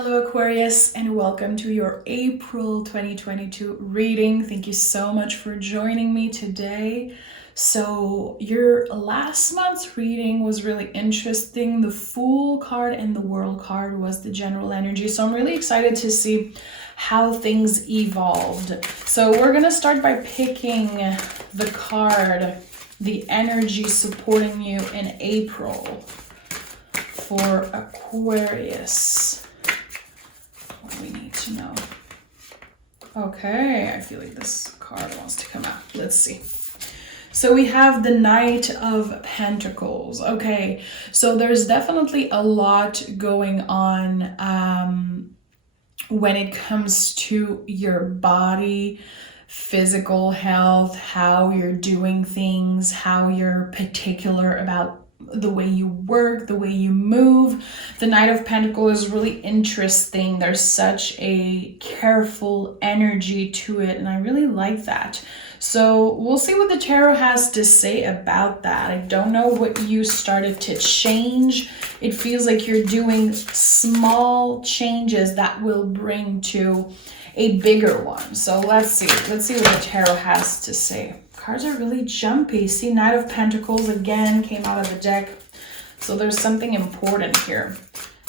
Hello Aquarius, and welcome to your April 2022 reading. Thank you so much for joining me today. So your last month's reading was really interesting. The Fool card and the World card was the general energy. So I'm really excited to see how things evolved. So we're gonna start by picking the card, the energy supporting you in April for Aquarius. What we need to know. Okay, I feel like this card wants to come out. Let's see. So we have the Knight of Pentacles. Okay, so there's definitely a lot going on when it comes to your body, physical health, how you're doing things, how you're particular about the way you work, the way you move. The Knight of Pentacles is really interesting. There's such a careful energy to it, and I really like that. So we'll see what the tarot has to say about that. I don't know what you started to change. It feels like you're doing small changes that will bring to a bigger one. So let's see what the tarot has to say. Cards are really jumpy. See, Knight of Pentacles again came out of the deck. So there's something important here.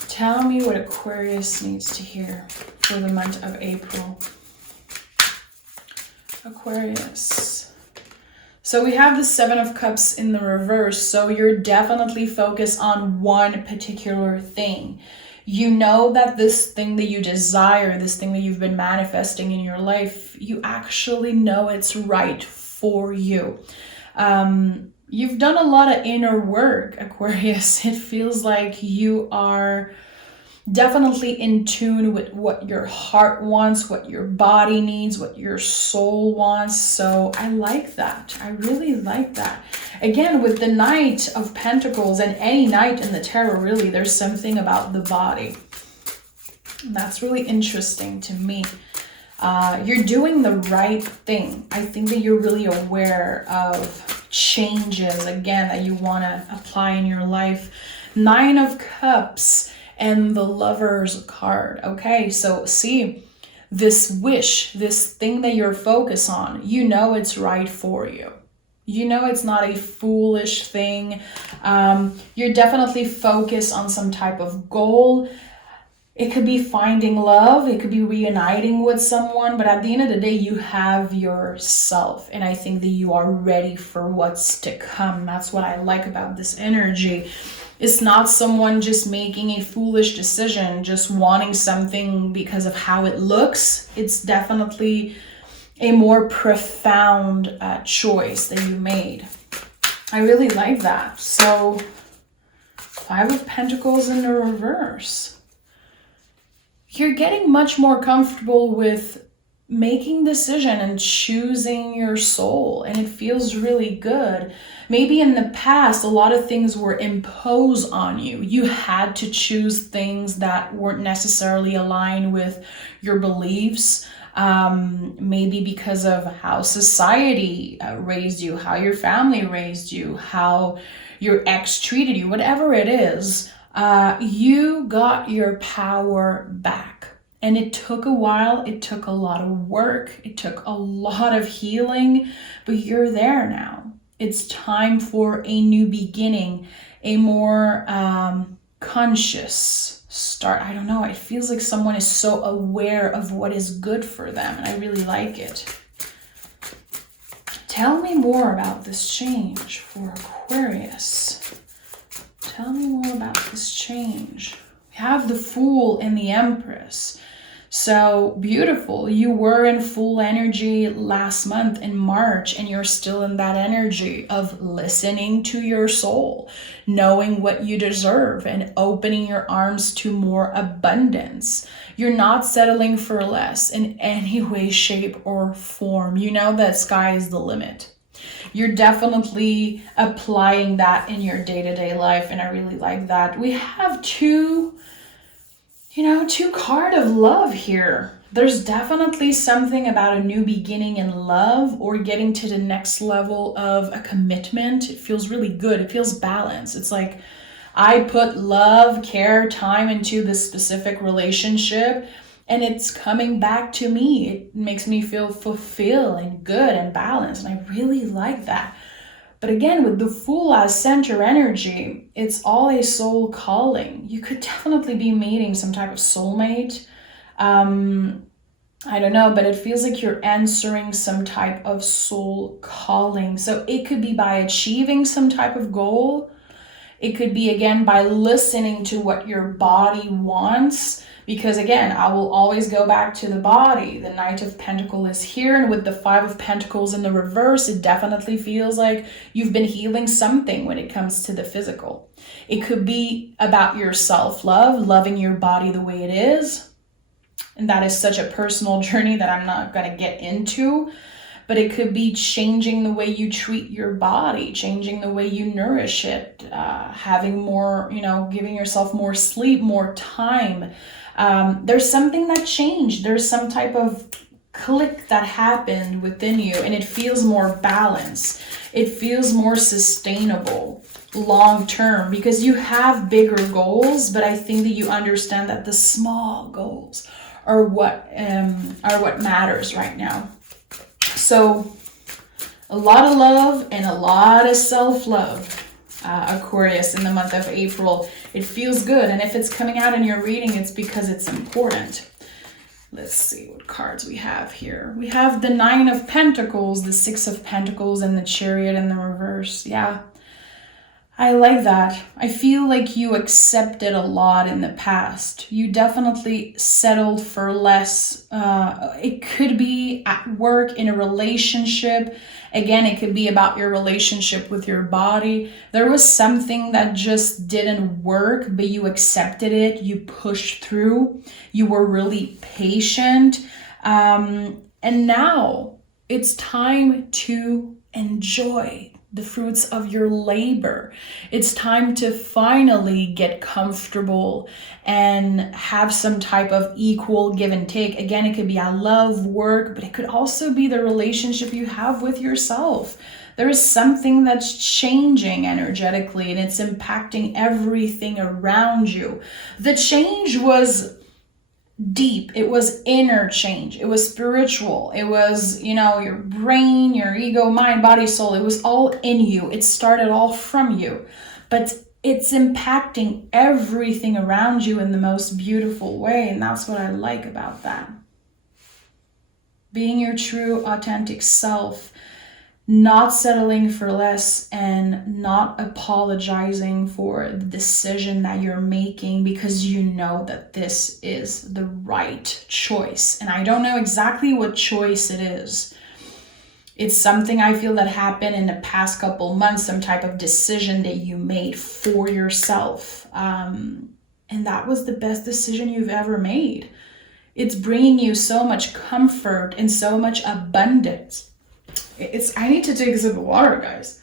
Tell me what Aquarius needs to hear for the month of April. Aquarius. So we have the Seven of Cups in the reverse. So you're definitely focused on one particular thing. You know that this thing that you desire, this thing that you've been manifesting in your life, you actually know it's right for you. You've done a lot of inner work, Aquarius. It feels like you are definitely in tune with what your heart wants, what your body needs, what your soul wants. So I like that. I really like that. Again, with the Knight of Pentacles and any knight in the tarot, really, there's something about the body. That's really interesting to me. You're doing the right thing. I think that you're really aware of changes, again, that you want to apply in your life. Nine of Cups and the Lover's card. Okay, so see, this wish, this thing that you're focused on, you know it's right for you. You know it's not a foolish thing. You're definitely focused on some type of goal. It could be finding love, it could be reuniting with someone, but at the end of the day, you have yourself. And I think that you are ready for what's to come. That's what I like about this energy. It's not someone just making a foolish decision, just wanting something because of how it looks. It's definitely a more profound choice that you made. I really like that. So, Five of Pentacles in the reverse. You're getting much more comfortable with making decision and choosing your soul, and it feels really good. Maybe in the past, a lot of things were imposed on you. You had to choose things that weren't necessarily aligned with your beliefs, maybe because of how society raised you, how your family raised you, how your ex treated you, whatever it is. You got your power back, and it took a while. It took a lot of work. It took a lot of healing, but you're there now. It's time for a new beginning, a more conscious start. I don't know. It feels like someone is so aware of what is good for them, and I really like it. Tell me more about this change for Aquarius. Tell me more about this change. We have the Fool and the Empress. So beautiful. You were in full energy last month in March, and you're still in that energy of listening to your soul, knowing what you deserve, and opening your arms to more abundance. You're not settling for less in any way, shape, or form. You know that sky is the limit. You're definitely applying that in your day-to-day life, and I really like that. We have two card of love here. There's definitely something about a new beginning in love, or getting to the next level of a commitment. It feels really good. It feels balanced. It's like I put love, care, time into this specific relationship, and it's coming back to me. It makes me feel fulfilled and good and balanced, and I really like that. But again, with the Fool as center energy, it's all a soul calling. You could definitely be meeting some type of soulmate. I don't know, but it feels like you're answering some type of soul calling. So it could be by achieving some type of goal. It could be, again, by listening to what your body wants. Because again, I will always go back to the body. The Knight of Pentacles is here, and with the Five of Pentacles in the reverse, it definitely feels like you've been healing something when it comes to the physical. It could be about your self-love, loving your body the way it is. And that is such a personal journey that I'm not going to get into. But it could be changing the way you treat your body, changing the way you nourish it, having more, giving yourself more sleep, more time. There's something that changed. There's some type of click that happened within you, and it feels more balanced. It feels more sustainable long term because you have bigger goals, but I think that you understand that the small goals are what matters right now. So a lot of love and a lot of self-love, Aquarius, in the month of April. It feels good. And if it's coming out in your reading, it's because it's important. Let's see what cards we have here. We have the Nine of Pentacles, the Six of Pentacles, and the Chariot in the reverse. Yeah, I like that. I feel like you accepted a lot in the past. You definitely settled for less. It could be at work, in a relationship. Again, it could be about your relationship with your body. There was something that just didn't work, but you accepted it. You pushed through. You were really patient. And now it's time to enjoy the fruits of your labor. It's time to finally get comfortable and have some type of equal give and take. Again, it could be I love work, but it could also be the relationship you have with yourself. There is something that's changing energetically, and it's impacting everything around you. The change was deep. It was inner change. It was spiritual. It was, your brain, your ego, mind, body, soul. It was all in you. It started all from you, but it's impacting everything around you in the most beautiful way. And that's what I like about that. Being your true, authentic self, not settling for less, and not apologizing for the decision that you're making because you know that this is the right choice. And I don't know exactly what choice it is. It's something I feel that happened in the past couple months, some type of decision that you made for yourself. And that was the best decision you've ever made. It's bringing you so much comfort and so much abundance. I need to take a sip of water, guys.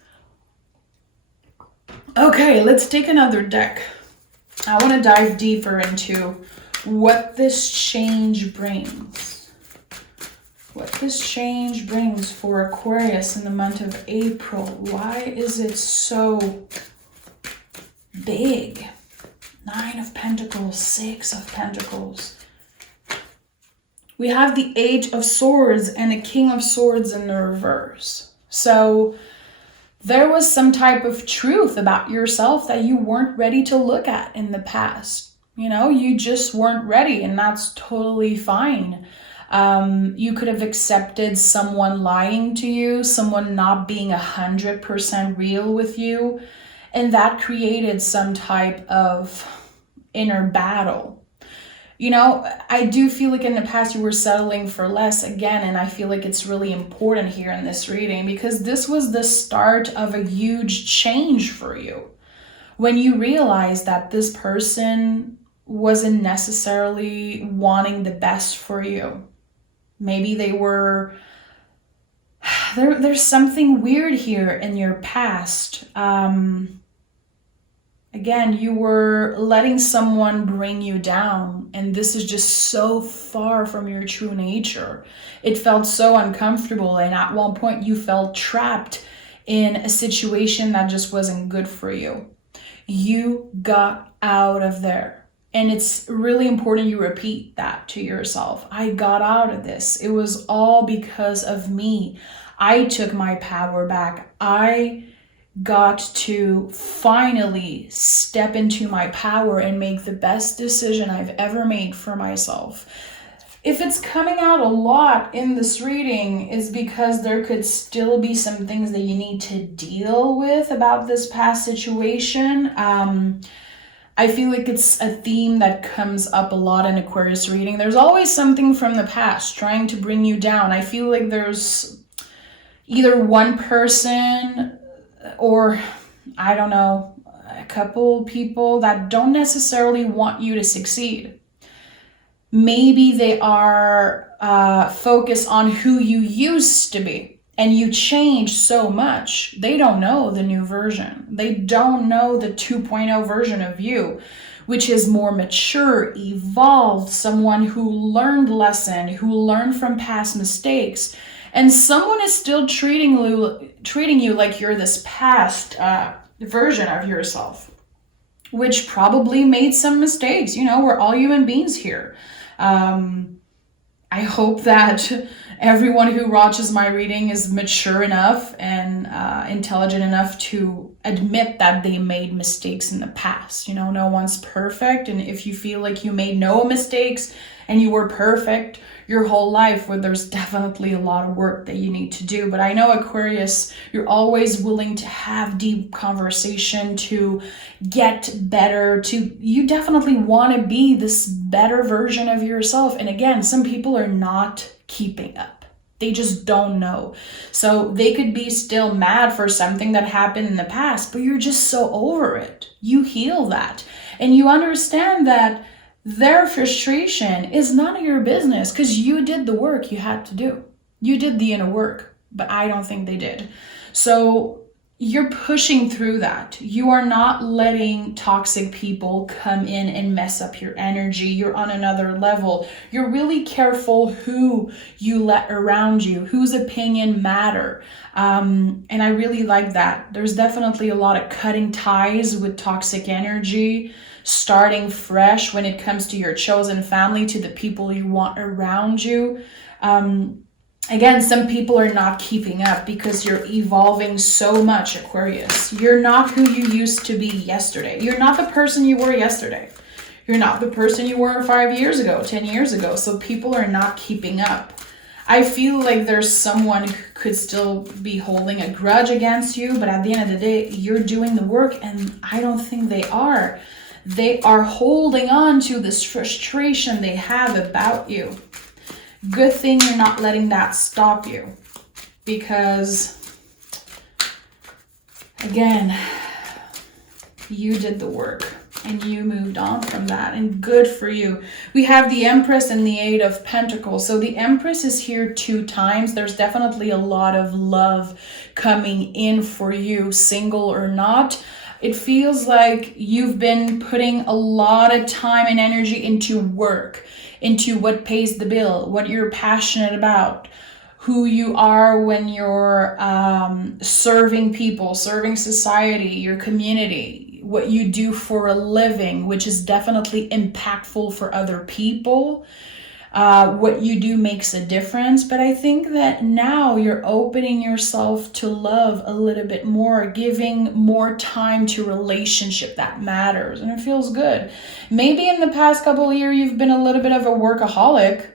Okay, let's take another deck. I want to dive deeper into what this change brings. What this change brings for Aquarius in the month of April. Why is it so big? Nine of Pentacles, Six of Pentacles. We have the Age of Swords and the King of Swords in the reverse. So there was some type of truth about yourself that you weren't ready to look at in the past. You just weren't ready, and that's totally fine. You could have accepted someone lying to you, someone not being 100% real with you, and that created some type of inner battle. I do feel like in the past you were settling for less again, and I feel like it's really important here in this reading because this was the start of a huge change for you. When you realized that this person wasn't necessarily wanting the best for you. Maybe they were... There's something weird here in your past. Again, you were letting someone bring you down, and this is just so far from your true nature. It felt so uncomfortable, and at one point you felt trapped in a situation that just wasn't good for you. You got out of there. And it's really important you repeat that to yourself. I got out of this. It was all because of me. I took my power back. I got to finally step into my power and make the best decision I've ever made for myself. If it's coming out a lot in this reading, is because there could still be some things that you need to deal with about this past situation. I feel like it's a theme that comes up a lot in Aquarius reading. There's always something from the past trying to bring you down. I feel like there's either one person or, I don't know, a couple people that don't necessarily want you to succeed. Maybe they are focused on who you used to be. And you change so much, they don't know the new version. They don't know the 2.0 version of you, which is more mature, evolved, someone who learned lesson, who learned from past mistakes. And someone is still treating you like you're this past version of yourself, which probably made some mistakes. You know, we're all human beings here. I hope that everyone who watches my reading is mature enough and intelligent enough to admit that they made mistakes in the past. You know, no one's perfect. And if you feel like you made no mistakes and you were perfect your whole life, well, there's definitely a lot of work that you need to do. But I know, Aquarius, you're always willing to have deep conversation, to get better, you definitely want to be this better version of yourself. And again, some people are not keeping up. They just don't know. So they could be still mad for something that happened in the past, but you're just so over it. You heal that. And you understand that their frustration is none of your business because you did the work you had to do. You did the inner work, but I don't think they did. So you're pushing through that. You are not letting toxic people come in and mess up your energy. You're on another level. You're really careful who you let around you, whose opinion matter. And I really like that. There's definitely a lot of cutting ties with toxic energy, starting fresh when it comes to your chosen family, to the people you want around you. Again, some people are not keeping up because you're evolving so much, Aquarius. You're not who you used to be yesterday. You're not the person you were yesterday. You're not the person you were 5 years ago, 10 years ago. So people are not keeping up. I feel like there's someone who could still be holding a grudge against you, but at the end of the day, you're doing the work, and I don't think they are. They are holding on to this frustration they have about you. Good thing you're not letting that stop you, because again, you did the work and you moved on from that, and good for you. We have the Empress and the Eight of Pentacles. So the Empress is here 2 times. There's definitely a lot of love coming in for you, single or not. It feels like you've been putting a lot of time and energy into work, into what pays the bill, what you're passionate about, who you are when you're serving people, serving society, your community, what you do for a living, which is definitely impactful for other people. What you do makes a difference. But I think that now you're opening yourself to love a little bit more, giving more time to relationship that matters, and it feels good. Maybe in the past couple of years you've been a little bit of a workaholic,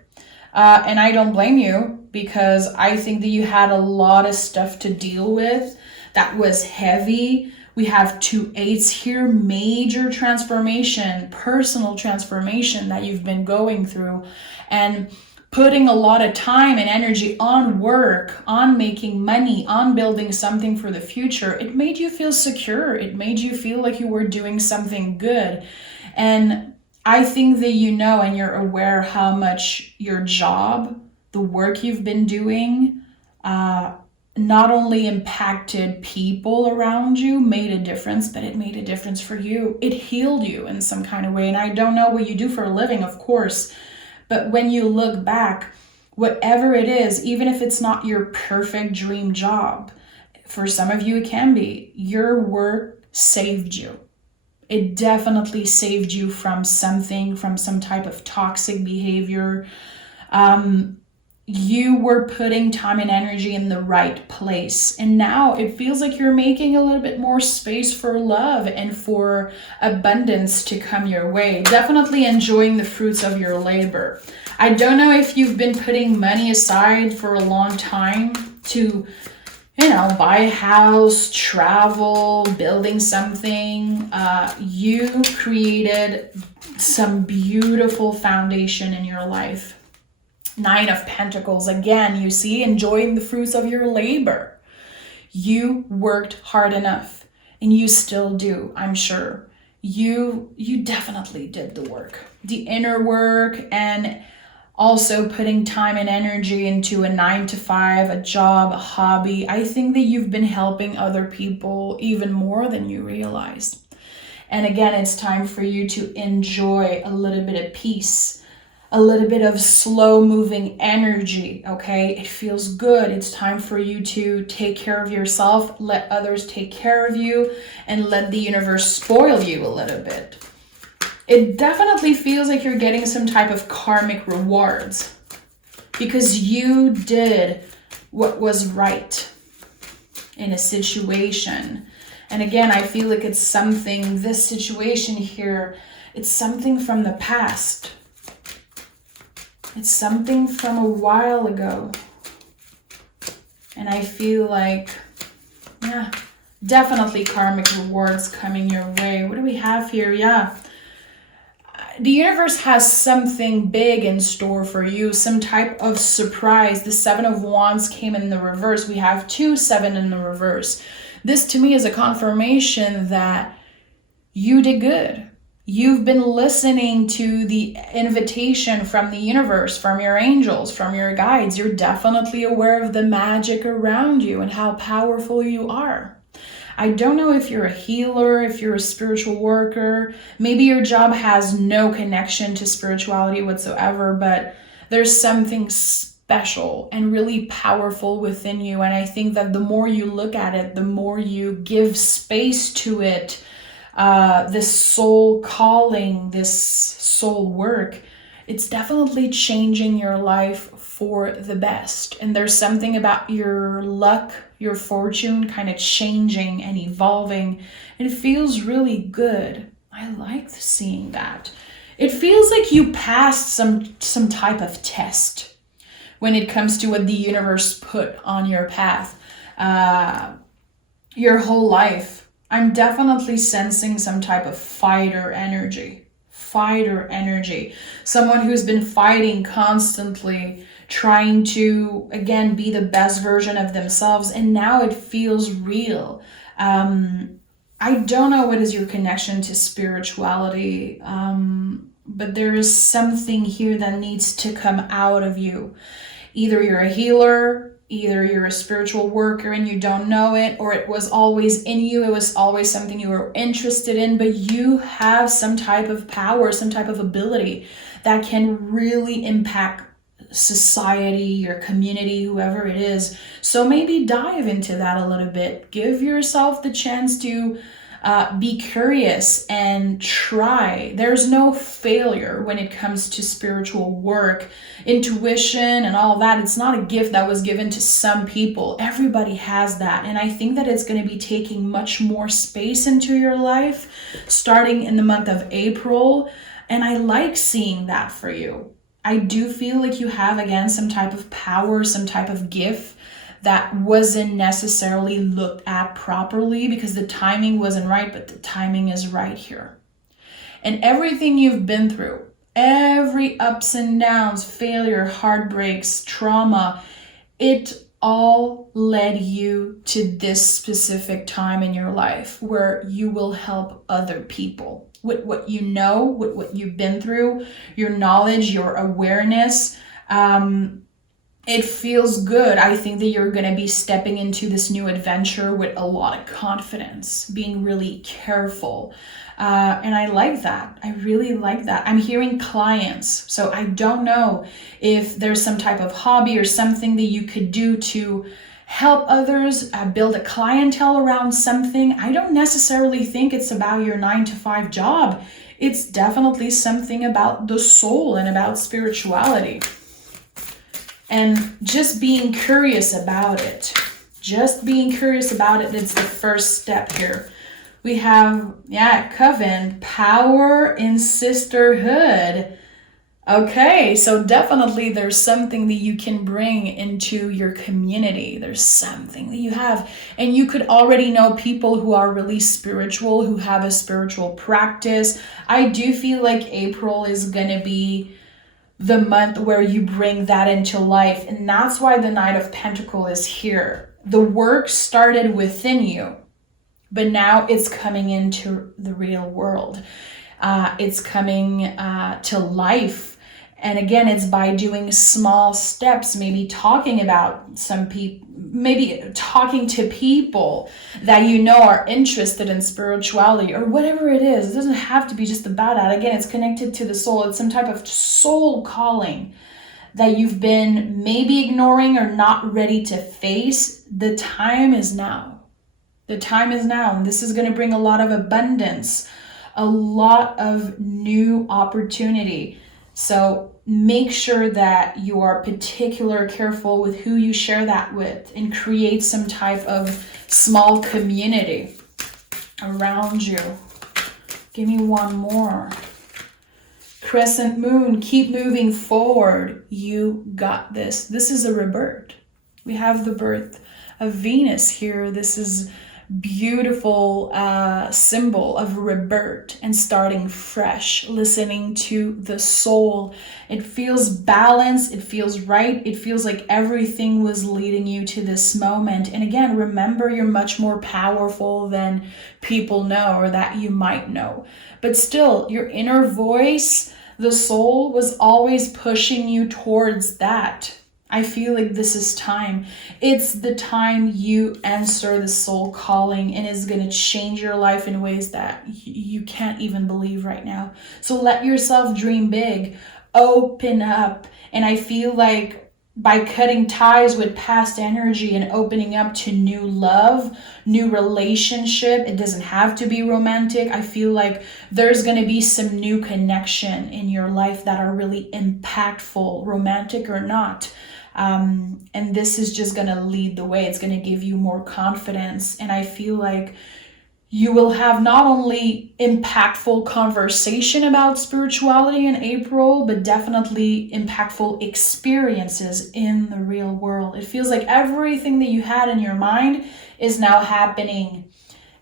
and I don't blame you, because I think that you had a lot of stuff to deal with that was heavy. We have 2 eights here, major transformation, personal transformation that you've been going through, and putting a lot of time and energy on work, on making money, on building something for the future. It made you feel secure. It made you feel like you were doing something good. And I think that you know and you're aware how much your job, the work you've been doing, not only impacted people around you, made a difference, but it made a difference for you. It healed you in some kind of way. And I don't know what you do for a living, of course, but when you look back, whatever it is, even if it's not your perfect dream job, for some of you it can be, your work saved you. It definitely saved you from something, from some type of toxic behavior. You were putting time and energy in the right place. And now it feels like you're making a little bit more space for love and for abundance to come your way. Definitely enjoying the fruits of your labor. I don't know if you've been putting money aside for a long time to, buy a house, travel, building something. You created some beautiful foundation in your life. 9 of Pentacles, again, you see, enjoying the fruits of your labor. You worked hard enough, and you still do, I'm sure. You definitely did the work, the inner work, and also putting time and energy into a 9-to-5, a job, a hobby. I think that you've been helping other people even more than you realized. And again, it's time for you to enjoy a little bit of peace, a little bit of slow moving energy, okay? It feels good. It's time for you to take care of yourself, let others take care of you, and let the universe spoil you a little bit. It definitely feels like you're getting some type of karmic rewards because you did what was right in a situation. And again, I feel like it's something, this situation here, it's something from the past. It's something from a while ago. And I feel like, yeah, definitely karmic rewards coming your way. What do we have here? Yeah. The universe has something big in store for you, some type of surprise. The 7 of Wands came in the reverse. We have 2 7 in the reverse. This to me is a confirmation that you did good. You've been listening to the invitation from the universe, from your angels, from your guides. You're definitely aware of the magic around you and how powerful you are. I don't know if you're a healer, if you're a spiritual worker. Maybe your job has no connection to spirituality whatsoever, but there's something special and really powerful within you. And I think that the more you look at it, the more you give space to it, this soul calling, this soul work, it's definitely changing your life for the best. And there's something about your luck, your fortune kind of changing and evolving. And it feels really good. I like seeing that. It feels like you passed some type of test when it comes to what the universe put on your path. Your whole life. I'm definitely sensing some type of fighter energy. Someone who's been fighting constantly, trying to, again, be the best version of themselves. And now it feels real. I don't know what is your connection to spirituality, but there is something here that needs to come out of you. Either you're a healer, either you're a spiritual worker and you don't know it, or it was always in you. It was always something you were interested in, but you have some type of power, some type of ability that can really impact society, your community, whoever it is. So maybe dive into that a little bit. Give yourself the chance to be curious and try. There's no failure when it comes to spiritual work, intuition and all that. It's not a gift that was given to some people. Everybody has that. And I think that it's going to be taking much more space into your life starting in the month of April. And I like seeing that for you. I do feel like you have, again, some type of power, some type of gift that wasn't necessarily looked at properly because the timing wasn't right, but the timing is right here. And everything you've been through, every ups and downs, failure, heartbreaks, trauma, it all led you to this specific time in your life where you will help other people with what you know, with what you've been through, your knowledge, your awareness. It feels good. I think that you're going to be stepping into this new adventure with a lot of confidence, being really careful. And I like that. I really like that. I'm hearing clients. So I don't know if there's some type of hobby or something that you could do to help others, build a clientele around something. I don't necessarily think it's about your 9-to-5 job. It's definitely something about the soul and about spirituality. And just being curious about it. Just being curious about it, it's the first step here. We have, Coven, power in sisterhood. Okay, so definitely there's something that you can bring into your community. There's something that you have. And you could already know people who are really spiritual, who have a spiritual practice. I do feel like April is going to be the month where you bring that into life. And that's why the Knight of Pentacles is here. The work started within you, but now it's coming into the real world. It's coming to life. And again, it's by doing small steps, maybe talking about some people, maybe talking to people that you know are interested in spirituality or whatever it is. It doesn't have to be just about that. Again, it's connected to the soul. It's some type of soul calling that you've been maybe ignoring or not ready to face. The time is now. The time is now. And this is going to bring a lot of abundance, a lot of new opportunity. So make sure that you are careful with who you share that with, and create some type of small community around you. Give me one more. Crescent moon, keep moving forward. You got this. This is a rebirth. We have the birth of Venus here. This is beautiful symbol of rebirth and starting fresh, listening to the soul. It feels balanced, it feels right, it feels like everything was leading you to this moment. And again, remember, you're much more powerful than people know or that you might know. But still, your inner voice, the soul, was always pushing you towards that. I feel like this is time. It's the time you answer the soul calling, and it's going to change your life in ways that you can't even believe right now. So let yourself dream big, open up. And I feel like by cutting ties with past energy and opening up to new love, new relationship, it doesn't have to be romantic. I feel like there's going to be some new connection in your life that are really impactful, romantic or not. And this is just going to lead the way. It's going to give you more confidence. And I feel like you will have not only impactful conversation about spirituality in April, but definitely impactful experiences in the real world. It feels like everything that you had in your mind is now happening,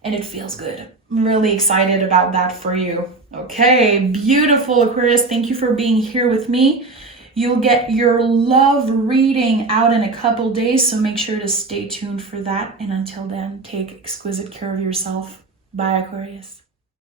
and it feels good. I'm really excited about that for you. Okay, beautiful Aquarius. Thank you for being here with me. You'll get your love reading out in a couple days, so make sure to stay tuned for that. And until then, take exquisite care of yourself. Bye, Aquarius.